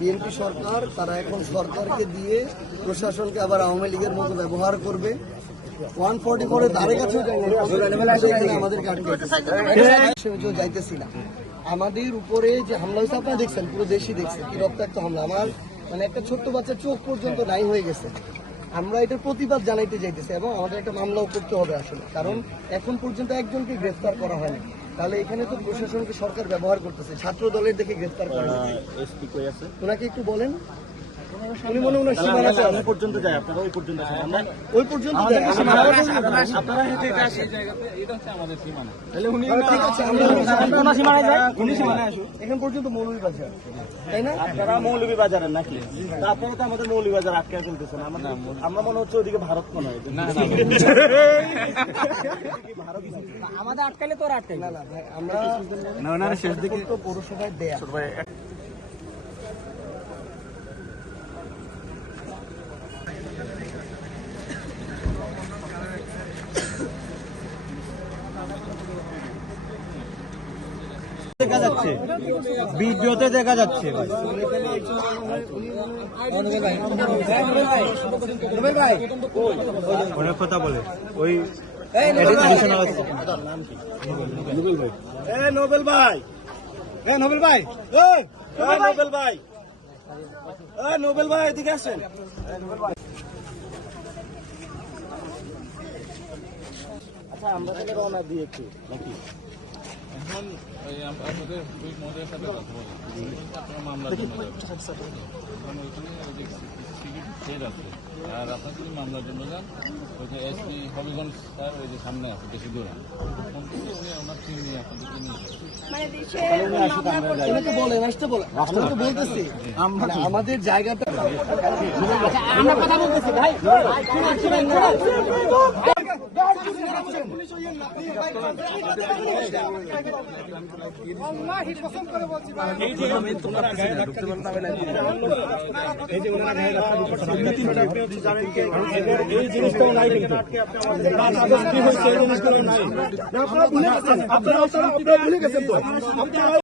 BNP সরকার তারা এখন সরকারকে দিয়ে প্রশাসনকে আবার আওয়ামী লীগের মতো ব্যবহার করবে। 144 ধারে কাছেও আমাদেরকে যাইতেছি না। আমাদের উপরে যে হামলা হয়েছে আপনারা দেখছেন, পুরো দেশই দেখছে কি রক্তাক্ত হামলা। আমার মানে একটা ছোট্ট বাচ্চার চোখ পর্যন্ত নাই হয়ে গেছে। আমরা এটার প্রতিবাদ জানাইতে যাইতেছি এবং আমাদের একটা মামলাও করতে হবে আসলে, কারণ এখন পর্যন্ত একজনকে গ্রেফতার করা হয়নি। তাহলে এখানে তো প্রশাসনকে সরকার ব্যবহার করতেছে, ছাত্র দলের দেখে গ্রেফতার করা। ওনাকে একটু বলেন, উনি মনে ওনার সীমানা পর্যন্ত যায়, আপনারা ওই পর্যন্ত ওই পর্যন্ত এখান পর্যন্ত মৌলভীবাজার, তাই না? আপনারা মৌলভীবাজারের নাকি? আপনারা তো আমাদের মৌলভীবাজার আটকে চলতেছেন। আমরা মনে হচ্ছে ওইদিকে ভারত মনে হয় আমাদের আটকালে তো আটকাই না। ভাই আমরা শেষ দিকে পৌরসভায় দেয়া দেখা যাচ্ছে, ভিডিওতে দেখা যাচ্ছে। অনেক কথা বলে ওই নোবেল ভাই, নোবেল ভাই, নোবেল ভাই, নোবেল ভাই এদিকে আসেন। আচ্ছা আমরা তাহলে রওনা দিয়ে একটু নাকি এখন আপনাদের শহীদ মহোদয়ের সাথে কথা বলি, আপনার মামলার জন্য এখন ওইখানে ওই যে টিকিট শেড আছে, আর আপনার যদি মামলার জন্য যান ওই যে এসপি হবিগঞ্জ স্যার ওই যে সামনে আছে, বেশি দূরে ফোন করলে উনি ওনার টিম নিয়ে আপনাদেরকে নিয়ে যাবেন। আমাদের জায়গাটা আমরা কথা বলতেছি ভাই, এই জিনিসটাও নাই কিন্তু